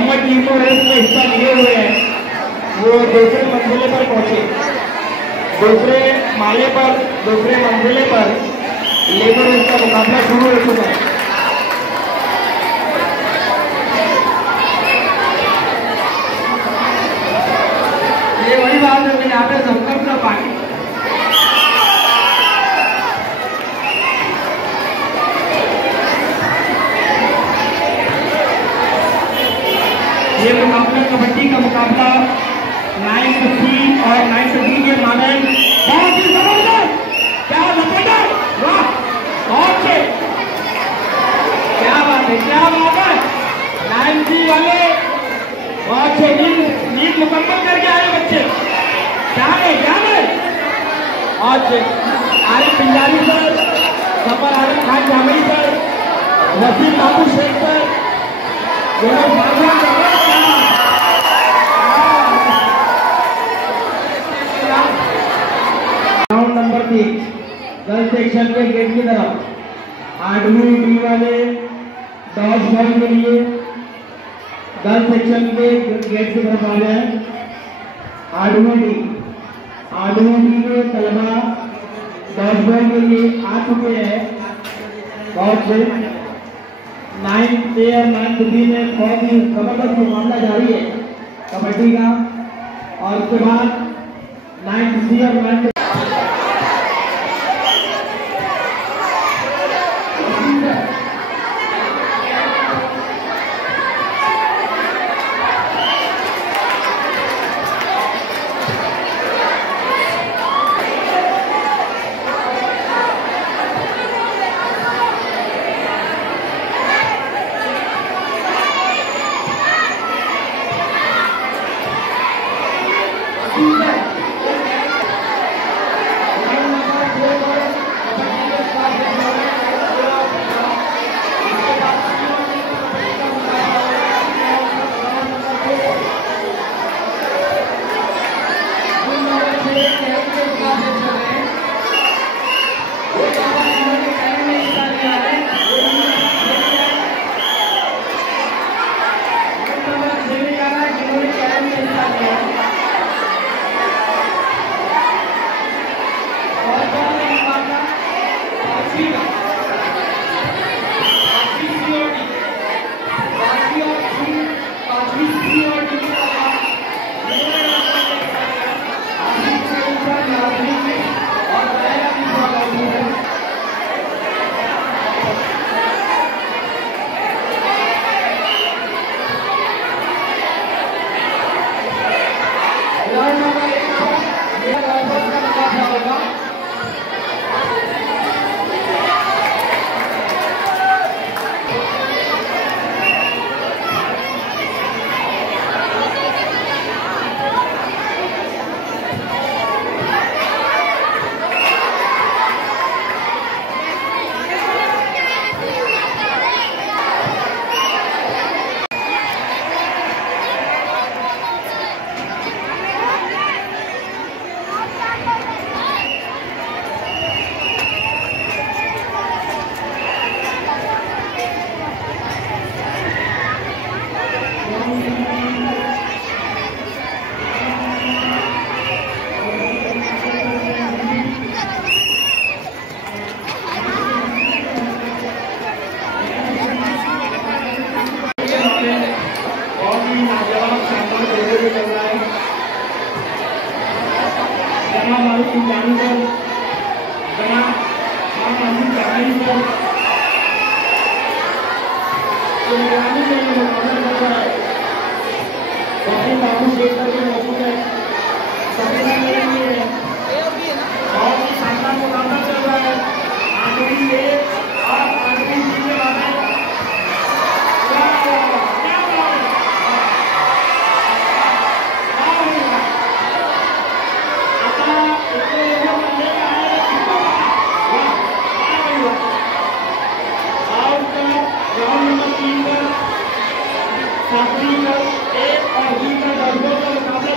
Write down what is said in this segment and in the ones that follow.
मोहम्मद टीमों रेस में हिस्सा लिए हुए हैं वो दूसरे मंजिले पर पहुंचे। दूसरे माले पर, दूसरे मंजिले पर लेबर रेस का मुकाबला शुरू हो चुका है। ये वही बात है कि यहाँ पे जमकर का पानी ये मुकाबला कबड्डी का मुकाबला 950 और 950 के मानव बहुत ही जबरदस्त, क्या जबरदस्त, वाह बहुत से, क्या बात है, क्या बात है। 9G वाले बहुत से नींद मुकम्मल करके आए बच्चे, क्या है आज Arif Pinjari sir, Safar Alam Khan Jamri sir, Wasim Babu Shaikh sir, round number 3 girls section के गेट की तरफ 8वीं डी वाले डॉज बॉल के लिए गर्ल्स सेक्शन के गेट की तरफ आ गए। 8वीं डी के तलबा डॉज बॉल के लिए आ चुके हैं। बहुत से 9A और 9B में बहुत ही जबरदस्त मुकाबला जारी है कबड्डी का, और उसके बाद 9C और 9 A और B का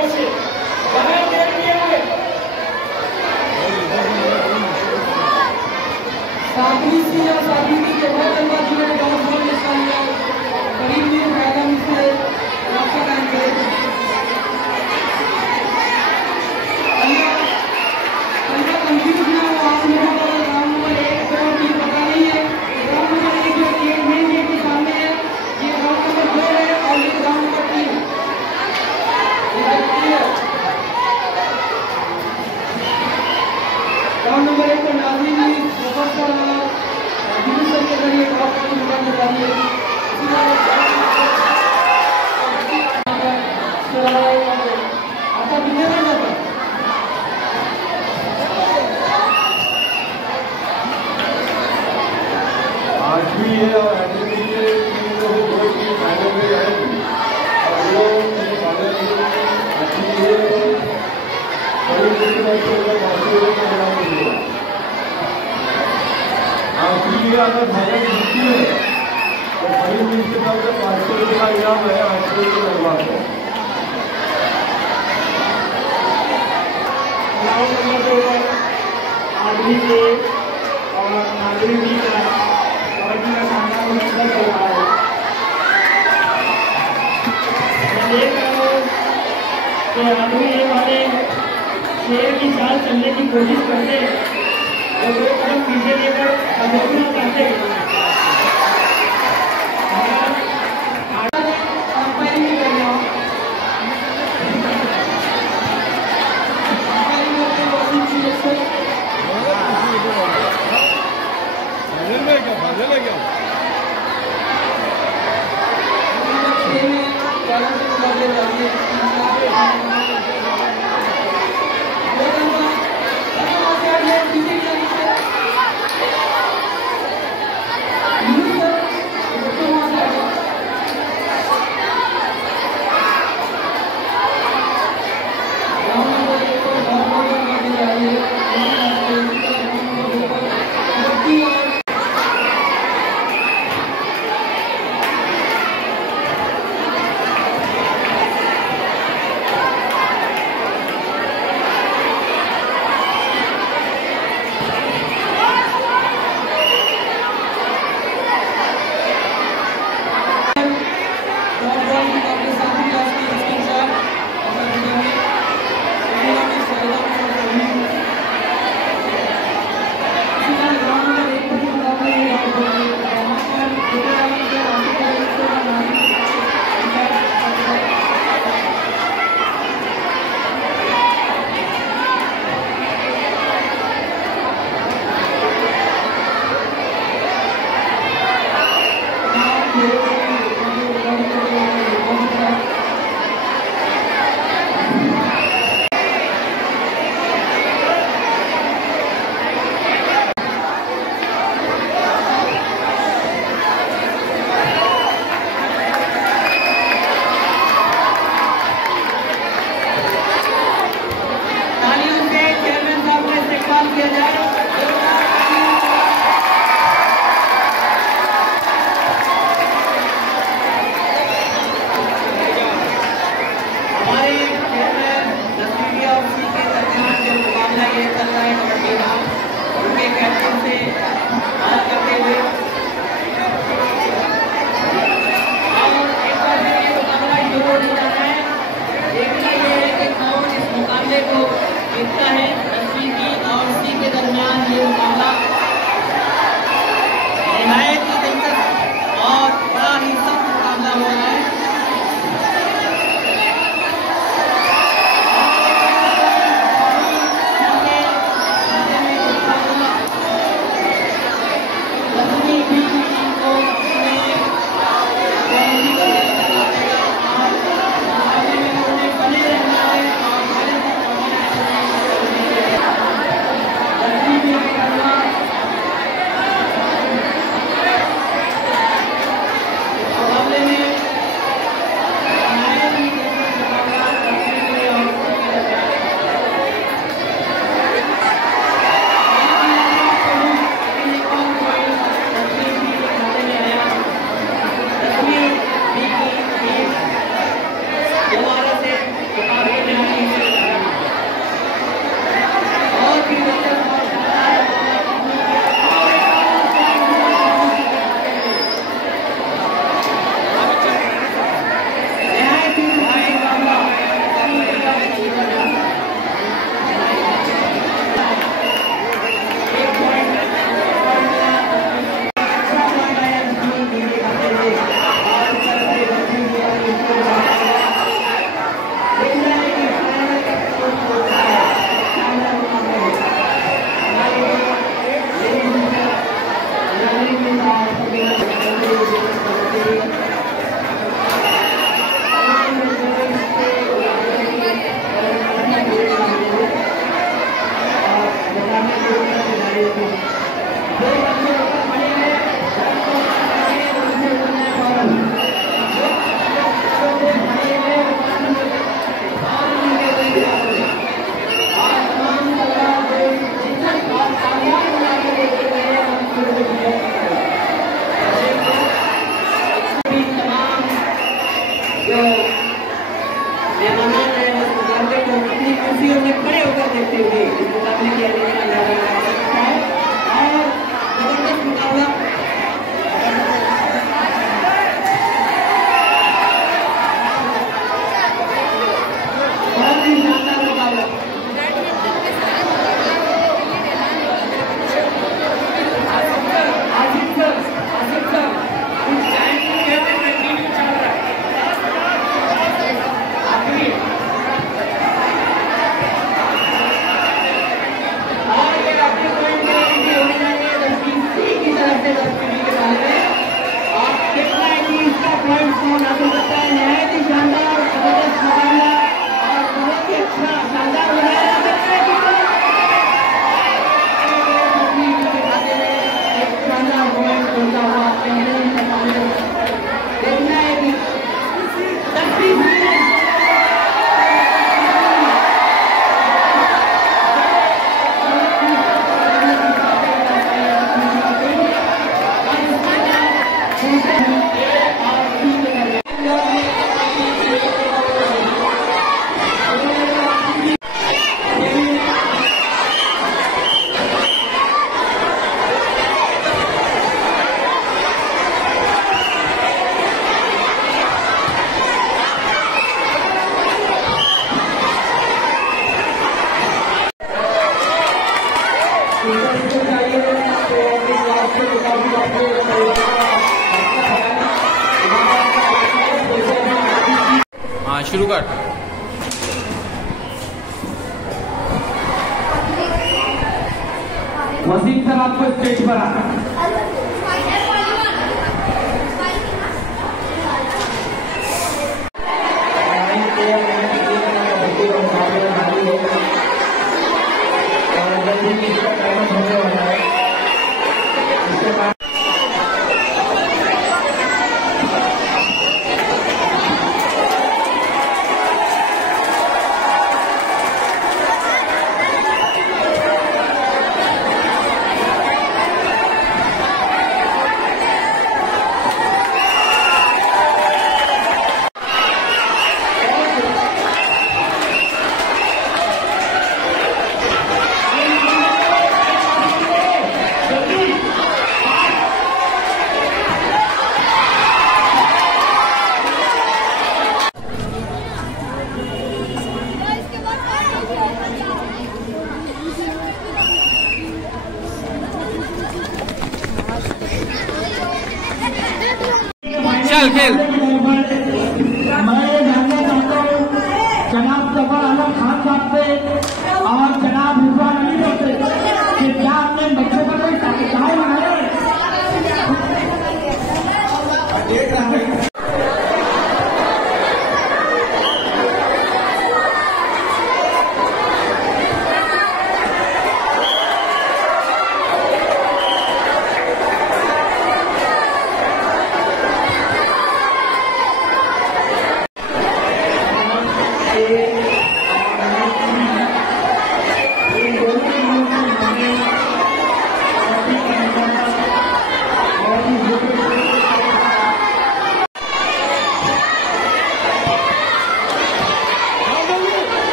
बच्चे बगैर देर किए हुए। 7वीं सी या 7वीं की जो बहुत लंबा जीवन डॉट बॉल हिस्सा लिया करीब भी फायदा मुझसे आपका टाइम करेगा। कंफ्यूज ना हो आप लोगों को। ग्राउंड नंबर 1 2 3 पता नहीं है। ग्राउंड नंबर 1 जो गेट मेन गेट के सामने है ये ग्राउंड नंबर 2 है और ये ग्राउंड नंबर 3 ग्राउंड नंबर 1 को नाज़रीन जी बहुत सारा डिवीजन के जरिए ड्रॉप को निकालने चाहिए। आपका कितने रन था? आज भी है और ऐसे भी है कि जो कोई भी फाइनल में आएगी और वो अच्छी है बड़ी मुश्किल से पॉसिबल है। इसलिए अगर फाइनल जीतती है तो बड़ी मुश्किल से 500 रुपये का इनाम है 800 रुपये लगवा है। आदमी से और नागरिक भी का कबड्डी का सामना मुश्किल चल रहा है। मैं देख रहा हूँ कि आदमी ये वाले शेर की चाल चलने की कोशिश करते हैं और 2 कदम पीछे लेकर दौड़ना चाहते हैं। हाँ शुरू कर। वसीम सर आपको स्टेज पर आना है। चल खेल। मैं ये जानना चाहता हूँ जनाब जफर आलम खान साहब से और जनाब इरफान अली से कि क्या आपने बच्चों का कोई चाय बनाया है?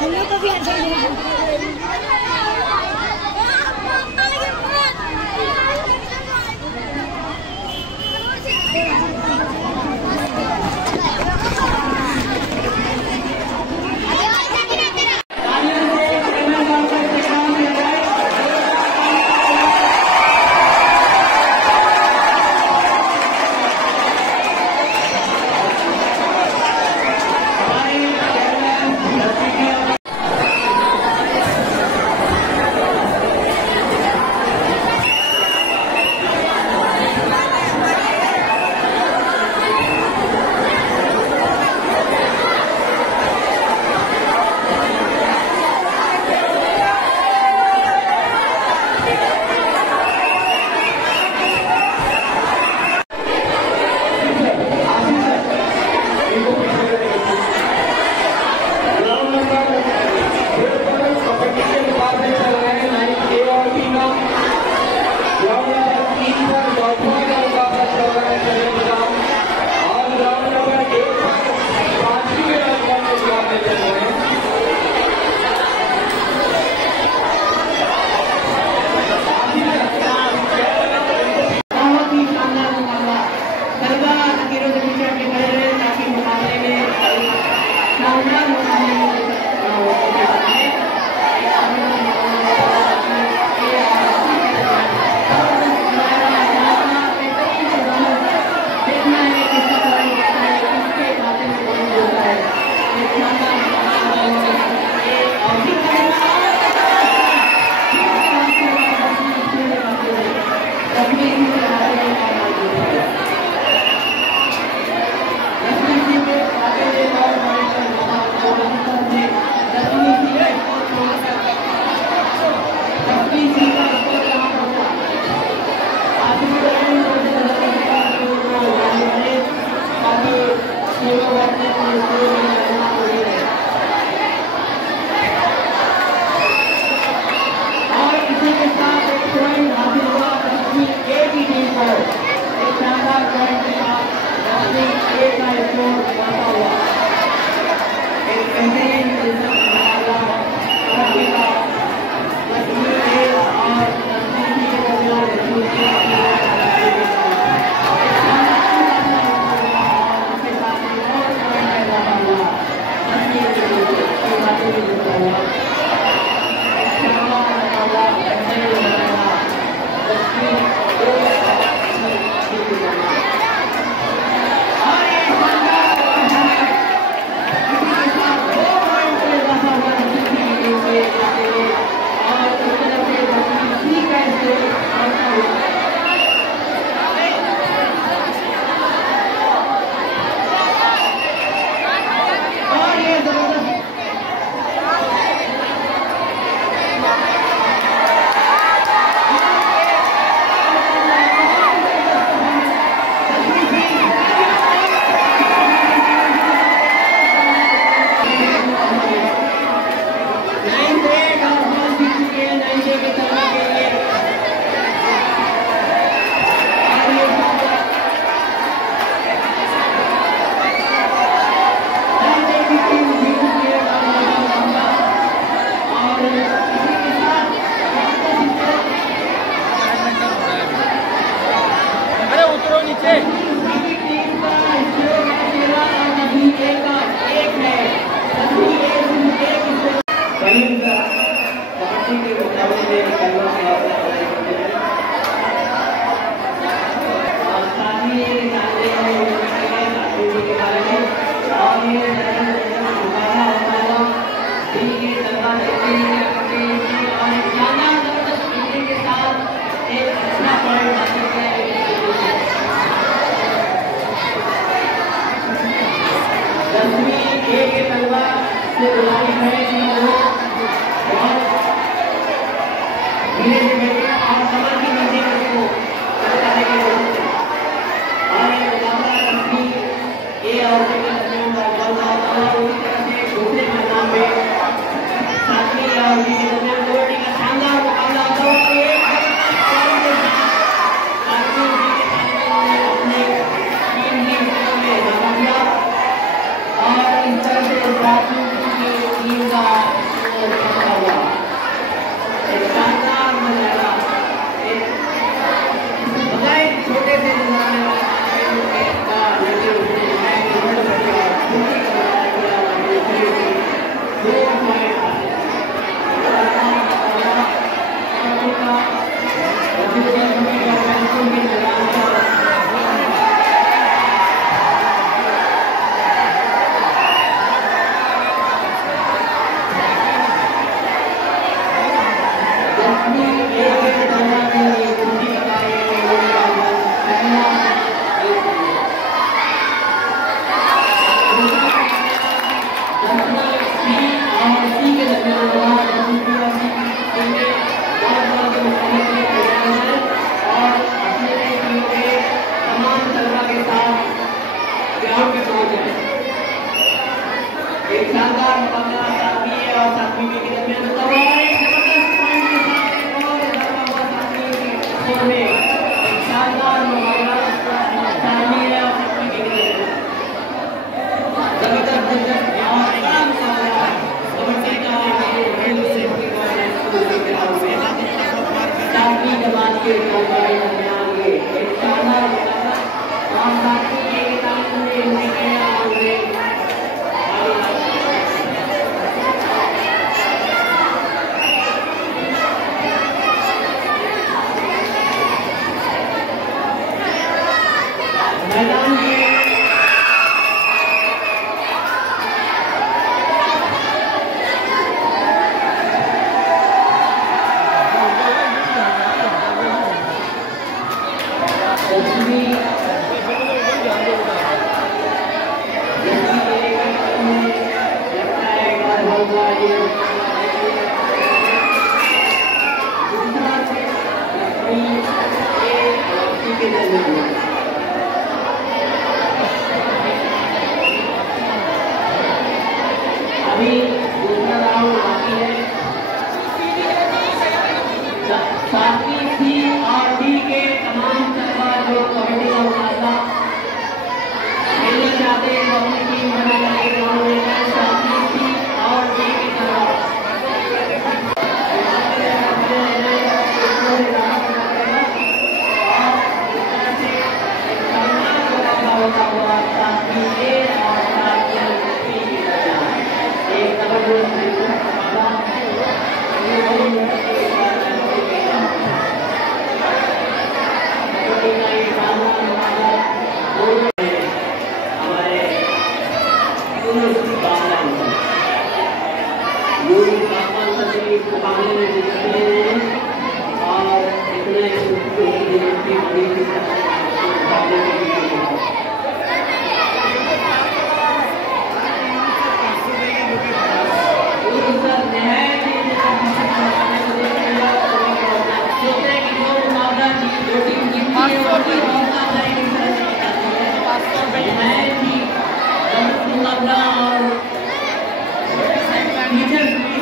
हम लोग को भी अच्छा लगेगा।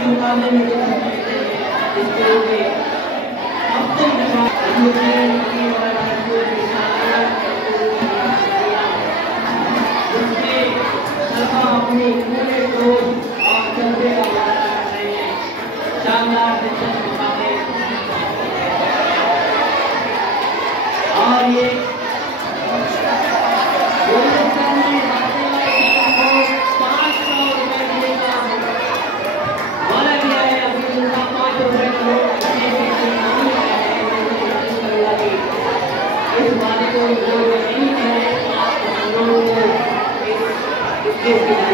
मुकाबले में अपने पूरे जोश और जज्बे का मुकाबला कर रहे हैं। शानदार दिलचस्प मुकाबले और ये इस वादे को नहीं है, आप हम लोगों को इस